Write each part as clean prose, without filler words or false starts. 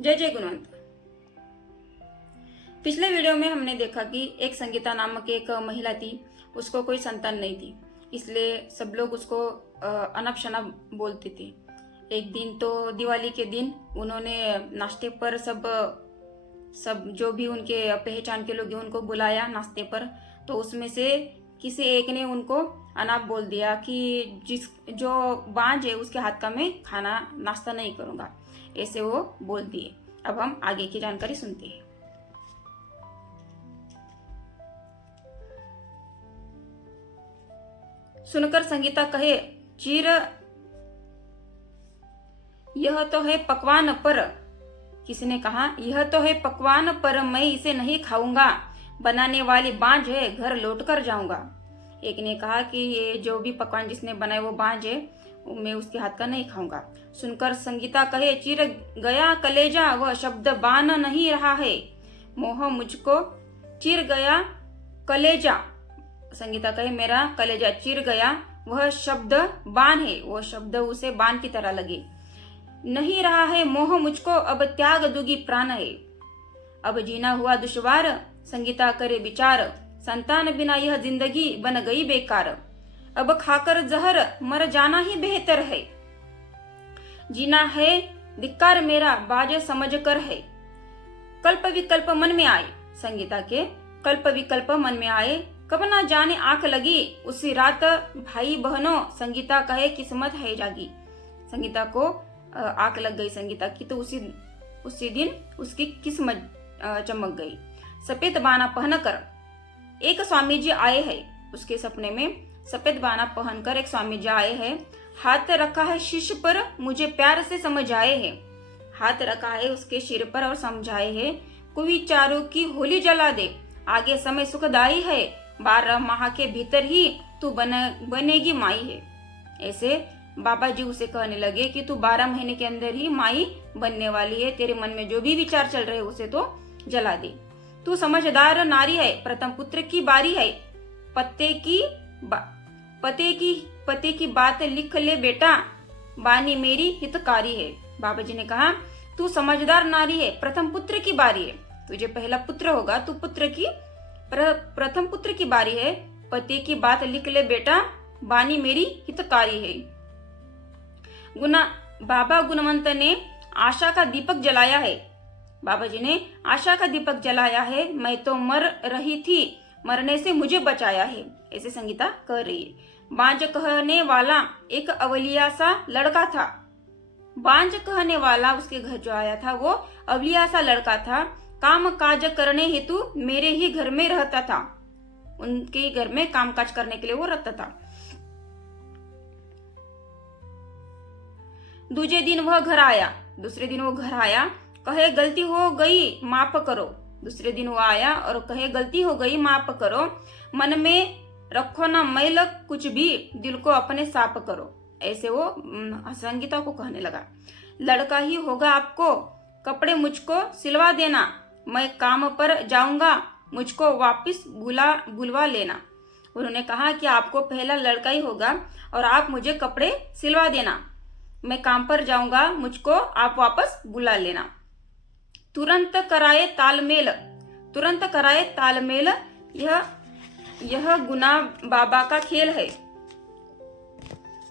जय जय गुणवंत। पिछले वीडियो में हमने देखा कि एक संगीता नामक एक महिला थी, उसको कोई संतान नहीं थी, इसलिए सब लोग उसको अनप शनप बोलते थे। एक दिन तो दिवाली के दिन उन्होंने नाश्ते पर सब जो भी उनके पहचान के लोग हैं उनको बुलाया नाश्ते पर। तो उसमें से किसी एक ने उनको अनाप बोल दिया कि जो बांझ है उसके हाथ का मैं खाना नाश्ता नहीं करूंगा, ऐसे वो बोल दिए। अब हम आगे की जानकारी सुनते हैं। सुनकर संगीता कहे, चीर यह तो है पकवान, पर किसी ने कहा यह तो है पकवान पर मैं इसे नहीं खाऊंगा, बनाने वाली बांझ है, घर लौट कर जाऊंगा। एक ने कहा कि ये जो भी पकवान जिसने बनाए वो बांझ है, मैं उसके हाथ का नहीं खाऊंगा। सुनकर संगीता कहे, चिर गया कलेजा वह शब्द बान नहीं रहा है, मोह मुझको चिर गया कलेजा। संगीता कहे, मेरा कलेजा चिर गया, वह शब्द बान है, वो शब्द उसे बान की तरह लगे। नहीं रहा है मोह मुझको, अब त्याग दूंगी प्राण है। अब जीना हुआ दुश्वार, संगीता करे विचार, संतान बिना यह जिंदगी बन गई बेकार। अब खाकर जहर मर जाना ही बेहतर है, जीना है धिक्कार मेरा बाज समझ कर है। कल्प विकल्प मन में आए, संगीता के कल्प विकल्प मन में आए, कब ना जाने आंख लगी उसी रात भाई बहनों, संगीता कहे किस्मत है जागी। संगीता को आंख लग गई संगीता की, तो उसी दिन उसकी किस्मत चमक गई। सफेद बाना पहनकर एक स्वामी जी आए हैं, उसके सपने में सफेद बाना पहनकर एक स्वामी जी आए हैं। हाथ रखा है शीश पर, मुझे प्यार से समझ आए हैं। हाथ रखा है उसके सिर पर और समझाए है, कोई चारों की होली जला दे, आगे समय सुखदाई है, 12 माह के भीतर ही तू बनेगी माई है। ऐसे बाबा जी उसे कहने लगे कि तू 12 महीने के अंदर ही माई बनने वाली है, तेरे मन में जो भी विचार चल रहे उसे तो जला दे। तू समझदार नारी है, प्रथम पुत्र की बारी है, पते की बात लिख ले बेटा, बानी मेरी हितकारी है। बाबा जी ने कहा, तू समझदार नारी है, प्रथम पुत्र की बारी है, तुझे पहला पुत्र होगा, तू प्रथम पुत्र की बारी है, पति की बात लिख ले बेटा, बानी मेरी हितकारी है। बाबा गुणवंत ने आशा का दीपक जलाया है, बाबा जी ने आशा का दीपक जलाया है, मैं तो मर रही थी, मरने से मुझे बचाया है, ऐसे संगीता कह रही है। बांझ कहने वाला एक अवलिया सा लड़का था, बांझ कहने वाला उसके घर जो आया था वो अवलिया सा लड़का था, काम काज करने हेतु मेरे ही घर में रहता था, उनके घर में काम काज करने के लिए वो रहता था। दूसरे दिन वो घर आया, कहे गलती हो गई माफ करो। दूसरे दिन वो आया और कहे गलती हो गई माफ करो, मन में रखो ना मैल कुछ भी, दिल को अपने साफ करो, ऐसे वो संगीता को कहने लगा। लड़का ही होगा आपको, कपड़े मुझको सिलवा देना, मैं काम पर जाऊंगा, मुझको वापस बुलवा लेना। उन्होंने कहा कि आपको पहला लड़का ही होगा और आप मुझे कपड़े सिलवा देना, मैं काम पर जाऊंगा, मुझको आप वापस बुला लेना। तुरंत कराए तालमेल, यह गुना बाबा का खेल है।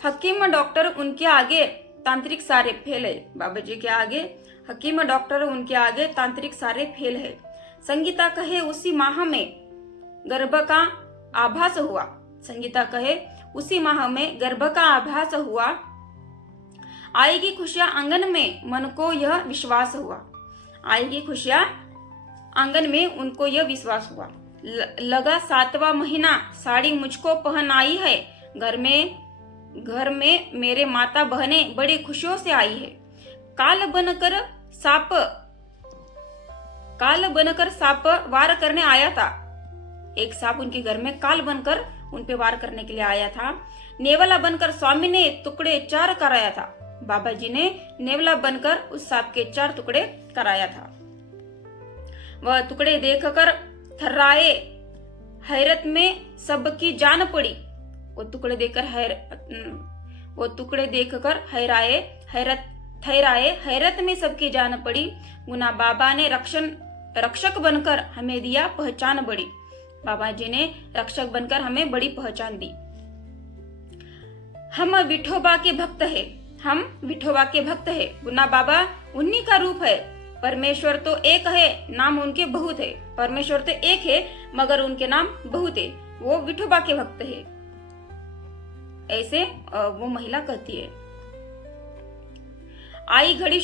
हकीम डॉक्टर उनके आगे तांत्रिक सारे फेल है, बाबा जी के आगे हकीम डॉक्टर उनके आगे तांत्रिक सारे फेल है। संगीता कहे उसी माह में गर्भ का आभास हुआ, संगीता कहे उसी माह में गर्भ का आभास हुआ, आएगी खुशियां आंगन में, मन को यह विश्वास हुआ। आएगी खुशियां आंगन में, उनको यह विश्वास हुआ। लगा 7वां महीना, साड़ी मुझको पहनाई है, घर में मेरे माता बहने बड़ी खुशियों से आई है। काल बनकर साप वार करने आया था, एक सांप उनके घर में काल बनकर उन पे वार करने के लिए आया था। नेवला बनकर स्वामी ने टुकड़े 4 कराया था, बाबा जी ने नेवला बनकर उस सांप के 4 टुकड़े कराया था। वह टुकड़े देखकर थर्राए, हैरत में सबकी जान पड़ी। वो टुकड़े देखकर हैरत ठहराए, हैरत में सबकी जान पड़ी। गुना बाबा ने रक्षक बनकर हमें दिया पहचान बड़ी। बाबा जी ने रक्षक बनकर हमें बड़ी पहचान दी। हम विठोबा के भक्त है, हम विठोबा के भक्त है। गुना बाबा उन्हीं का रूप है। परमेश्वर तो एक है, नाम उनके बहुत है। परमेश्वर तो एक है मगर उनके नाम बहुत है। वो विठोबा के भक्त है, ऐसे वो महिला कहती है। आई घड़ी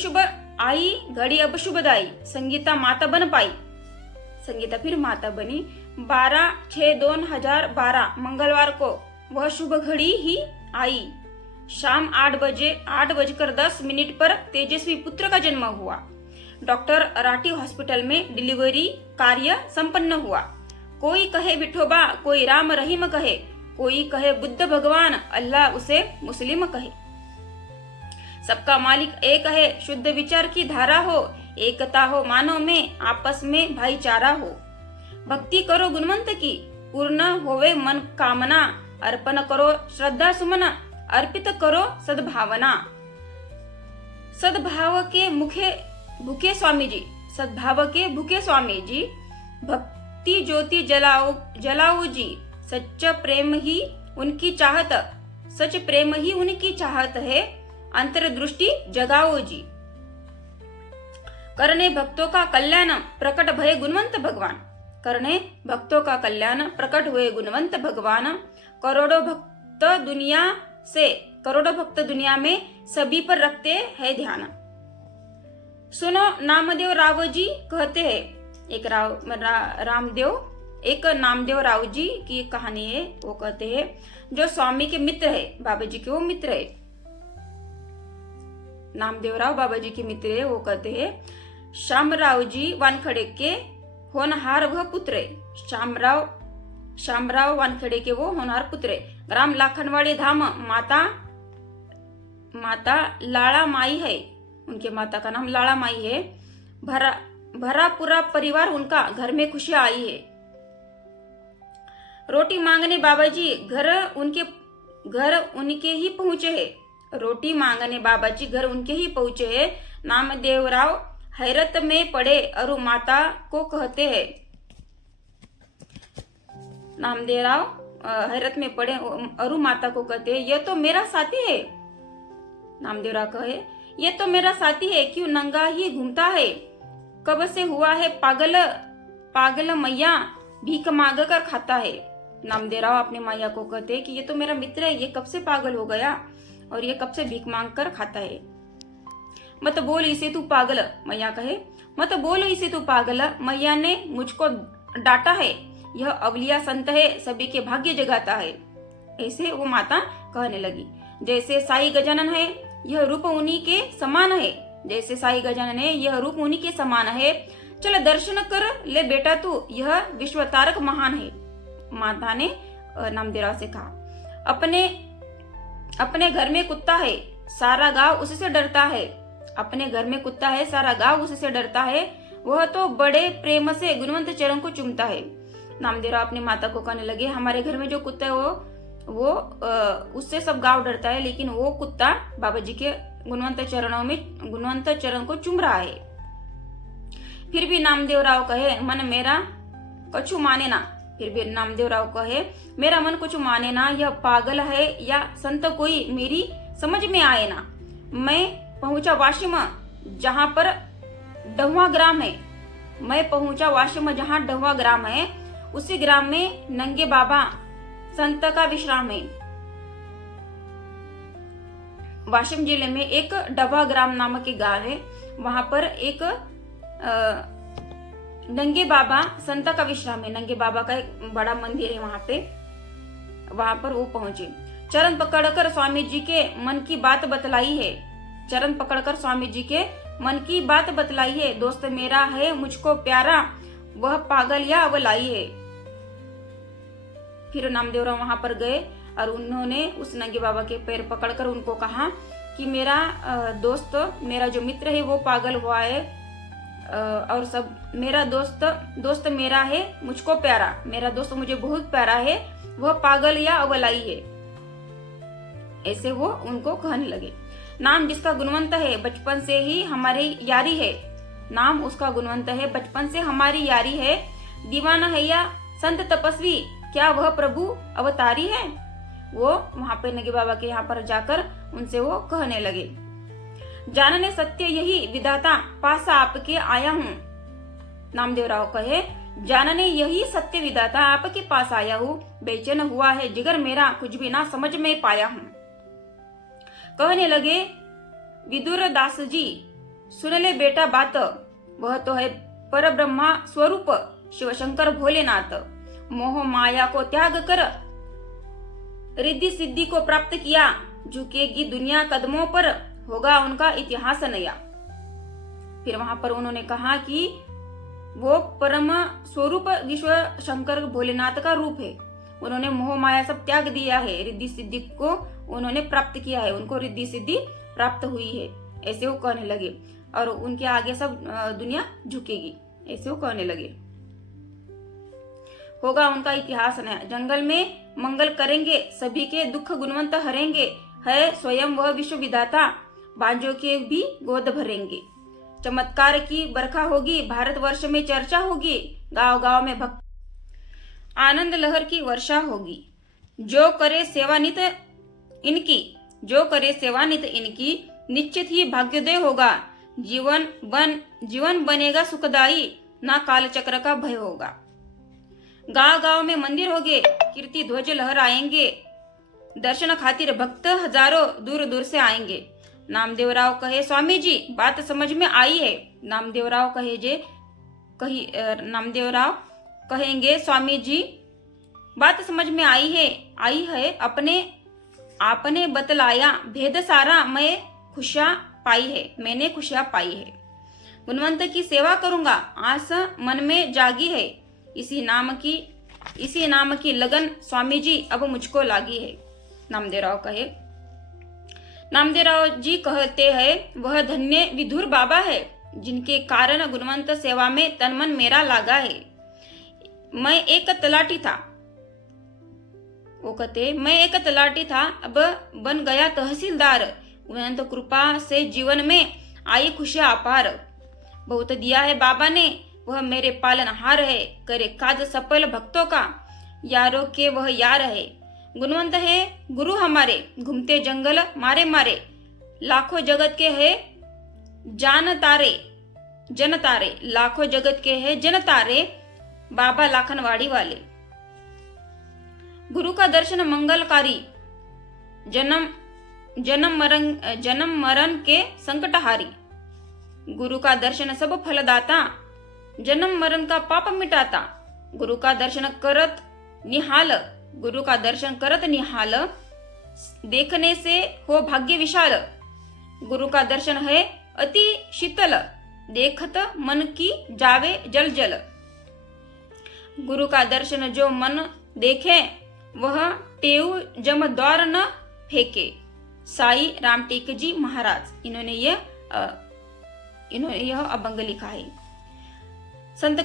अब शुभदाई, संगीता माता बन पाई। संगीता फिर माता बनी। 12/6/2012 मंगलवार को वह शुभ घड़ी ही आई। शाम 8:10 पर तेजस्वी पुत्र का जन्म हुआ। डॉक्टर राठी हॉस्पिटल में डिलीवरी कार्य संपन्न हुआ। कोई कहे विठोबा, कोई राम रहीम कहे, कोई कहे बुद्ध भगवान, अल्लाह उसे मुस्लिम कहे। सबका मालिक एक है, शुद्ध विचार की धारा हो, एकता हो मानव में, आपस में भाईचारा हो। भक्ति करो गुणवंत की, पूर्ण होवे मन कामना, अर्पण करो श्रद्धा सुमन, अर्पित करो सद्भावना। सद्भाव के भूखे स्वामी जी, सद्भाव के भूखे स्वामी जी, भक्ति ज्योति जलाओ जी। सच्चा प्रेम ही उनकी चाहत, सच प्रेम ही उनकी चाहत है, अंतर्दृष्टि जगाओ जी। करने भक्तों का कल्याण, प्रकट भय गुणवंत भगवान। करने भक्तों का कल्याण, प्रकट हुए गुणवंत भगवान। करोड़ों भक्त दुनिया में सभी पर रखते हैं ध्यान। सुनो नामदेव राव जी कहते हैं, एक नामदेव राव जी की कहानी है। वो कहते हैं जो स्वामी के मित्र है, बाबा जी के वो मित्र है, नामदेव राव बाबा जी के मित्र है। वो कहते हैं श्यामराव जी वानखड़े के होनहार वह पुत्र है। श्यामराव वानखड़े के वो होनहार पुत्र है। ग्राम लाखनवाड़ी धाम माता लाड़ा माई है, उनके माता का नाम लाड़ा माई है। भरा पूरा परिवार उनका, घर में खुशियां आई है। रोटी मांगने बाबा जी घर उनके ही पहुंचे है। रोटी मांगने बाबा जी घर उनके ही पहुंचे है। नामदेव राव हैरत में पड़े अरु माता को कहते हैं। नामदेव राव हैरत में पड़े अरु माता को कहते हैं, यह तो मेरा साथी है। नामदेव राव कहे, ये तो मेरा साथी है, क्यों नंगा ही घूमता है? कब से हुआ है पागल मैया, भीख मांग कर खाता है। नामदेव राव अपने मैया को कहते हैं कि ये तो मेरा मित्र है, ये कब से पागल हो गया और ये कब से भीख मांग कर खाता है। मत बोल इसे तू पागल, मैया कहे, मत बोल इसे तू पागल, मैया ने मुझको डांटा है। यह अवलिया संत है, सभी के भाग्य जगाता है। ऐसे वो माता कहने लगी। जैसे साई गजानन है, यह रूप उन्हीं के समान है। जैसे साई गजानन है, यह रूप उन्हीं के समान है। चल दर्शन कर ले बेटा तू, यह विश्व तारक महान है। माता ने नामदेव राव से कहा, अपने घर में कुत्ता है, सारा गांव उससे डरता है। अपने घर में कुत्ता है, सारा गांव उससे डरता है। वह तो बड़े प्रेम से गुणवंत चरण को चूमता है। नामदेव राव अपनी माता को कहने लगे, हमारे घर में जो कुत्ता है वो उससे सब गांव डरता है, लेकिन वो कुत्ता बाबा जी के गुणवंत चरण को चूम रहा है। फिर भी नामदेव राव कहे, मन मेरा कछु माने ना। फिर भी नामदेव राव कहे, मेरा मन कुछ माने ना। यह पागल है या संत कोई मेरी समझ में आए ना। मैं पहुंचा वाशिम जहां पर डहुआ ग्राम है। मैं पहुंचा वाशिम जहां डहुआ ग्राम है। उसी ग्राम में नंगे बाबा संत का विश्राम है। वाशिम जिले में एक डहुआ ग्राम नामक एक गांव है। वहां पर एक नंगे बाबा संत का विश्राम है। नंगे बाबा का एक बड़ा मंदिर है वहां पर वो पहुंचे। चरण पकड़कर स्वामी जी के मन की बात बतलाई है। चरण पकड़कर स्वामी जी के मन की बात बतलाई है। दोस्त मेरा है मुझको प्यारा, वह पागल या अवलाई है। फिर नामदेव राव वहां पर गए और उन्होंने उस नंगे बाबा के पैर पकड़कर उनको कहा कि मेरा दोस्त, मेरा जो मित्र है वो पागल हुआ है, और सब मेरा दोस्त मेरा है मुझको प्यारा, मेरा दोस्त मुझे बहुत प्यारा है, वह पागल या अवलाई है। ऐसे वो उनको कहने लगे। नाम जिसका गुणवंत है बचपन से ही हमारी यारी है, नाम उसका गुणवंत है बचपन से हमारी यारी है। दीवाना है या संत तपस्वी, क्या वह प्रभु अवतारी है। वो वहां पे नगे बाबा के यहाँ पर जाकर उनसे वो कहने लगे, जानने सत्य यही विधाता पास आपके आया हूँ। नामदेव राव कहे, जानने यही सत्य विधाता आपके पास आया हूँ, बेचैन हुआ है जिगर मेरा कुछ भी ना समझ में पाया हूँ। कहने लगे, विदुर दास जी सुन ले बेटा बात, वह तो है पर ब्रह्मा स्वरूप शिवशंकर भोलेनाथ। मोह माया को त्याग कर रिद्धि सिद्धि को प्राप्त किया, झुकेगी दुनिया कदमों पर, होगा उनका इतिहास नया। फिर वहां पर उन्होंने कहा कि वो परम स्वरूप विश्व शंकर भोलेनाथ का रूप है। उन्होंने मोह माया सब त्याग दिया है, रिद्धि सिद्धि को उन्होंने प्राप्त किया है, उनको रिद्धि सिद्धि प्राप्त हुई है, ऐसे वो कहने लगे। और उनके आगे सब दुनिया झुकेगी, ऐसे वो कहने लगे। होगा उनका इतिहास नया, जंगल में मंगल करेंगे, सभी के दुख गुणवंत हरेंगे, है स्वयं वह विश्व विधाता, बांझों के भी गोद भरेंगे। चमत्कार की बरखा होगी, भारतवर्ष में चर्चा होगी, गांव गांव में भक्त आनंद लहर की वर्षा होगी। जो करे सेवानित इनकी, जो करे सेवानित इनकी, निश्चित ही भाग्योदय होगा। जीवन बनेगा सुखदायी, ना काल चक्र का भय होगा। गांव गांव में मंदिर होंगे, कीर्ति ध्वज लहराएंगे, दर्शन खातिर भक्त हजारों दूर दूर से आएंगे। नामदेवराव कहे, स्वामी जी बात समझ में आई है। नामदेवराव कहेंगे, स्वामी जी बात समझ में आई है, आपने बतलाया भेद सारा, मैंने खुशियां पाई है। गुणवंत की सेवा करूंगा, आस मन में जागी है, इसी नाम की लगन स्वामी जी अब मुझको लागी है। नामदेवराव जी कहते हैं, वह धन्य विधुर बाबा है, जिनके कारण गुणवंत सेवा में तन मन मेरा लागा है। मैं एक तलाटी था, वो कहते, मैं एक तलाटी था, अब बन गया तहसीलदार। अनंत कृपा से जीवन में आई खुशियां अपार, बहुत दिया है बाबा ने, वह मेरे पालनहार है, करे काज सफल भक्तों का, यारों के वह यार है। गुणवंत है गुरु हमारे, घूमते जंगल मारे मारे, लाखों जगत के है जन तारे, लाखों जगत के है जन तारे, बाबा लाखनवाड़ी वाले। गुरु का दर्शन मंगलकारी, जन्म मरण के संकटहारी। गुरु का दर्शन सब फलदाता, जन्म मरण का पाप मिटाता। गुरु का दर्शन करत निहाल, देखने से हो भाग्य विशाल। गुरु का दर्शन है अति शीतल, देखत मन की जावे जल जल। गुरु का दर्शन जो मन देखे, वह टेऊ जम द्वार न फेंके। साई रामटेक जी महाराज, इन्होंने यह अभंग लिखा है। संत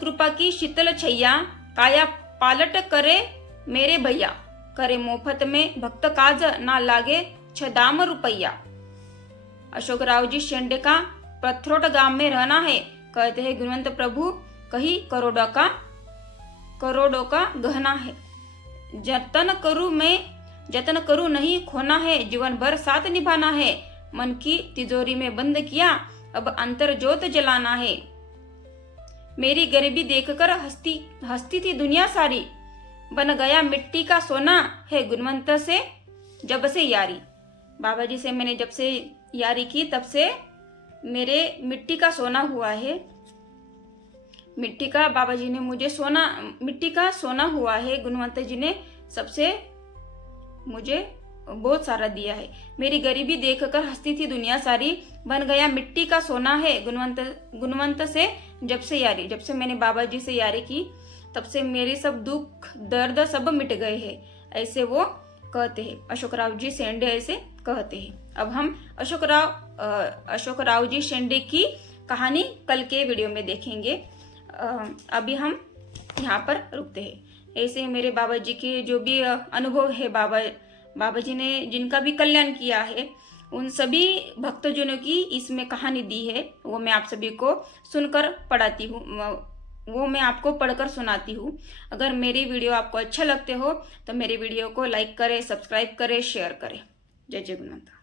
कृपा की शीतल छैया, काया पालट करे मेरे भैया, करे मोफत में भक्त काज, ना लागे छदाम रुपैया। अशोक राव जी शेंडे का पथरोट गांव में रहना है, कहते हैं गुणवंत प्रभु कहीं करोड़ों का गहना है। जतन करूं नहीं खोना है, जीवन भर साथ निभाना है। मन की तिजोरी में बंद किया, अब अंतर ज्योत जलाना है। मेरी गरीबी देखकर हंसती थी दुनिया सारी, बन गया मिट्टी का सोना है गुणवंत से जब से यारी। बाबा जी से मैंने जब से यारी की, तब से मेरे मिट्टी का सोना हुआ है। बाबा जी ने मुझे मिट्टी का सोना हुआ है। गुणवंत जी ने सबसे मुझे बहुत सारा दिया है। मेरी गरीबी देखकर हंसती थी दुनिया सारी, बन गया मिट्टी का सोना है गुणवंत से जब से यारी। जब से मैंने बाबा जी से यारी की, तब से मेरे सब दुख दर्द सब मिट गए हैं, ऐसे वो कहते हैं। अशोक राव जी शेंडे ऐसे कहते हैं। अब हम अशोक राव जी शेंडे की कहानी कल के वीडियो में देखेंगे। अभी हम यहाँ पर रुकते हैं। ऐसे मेरे बाबा जी के जो भी अनुभव है, बाबा जी ने जिनका भी कल्याण किया है उन सभी भक्तजनों की इसमें कहानी दी है, वो मैं आप सभी को सुनकर पढ़ाती हूँ, वो मैं आपको पढ़कर सुनाती हूँ। अगर मेरी वीडियो आपको अच्छा लगते हो तो मेरी वीडियो को लाइक करें, सब्सक्राइब करें, शेयर करें। जय जगन्नाथ।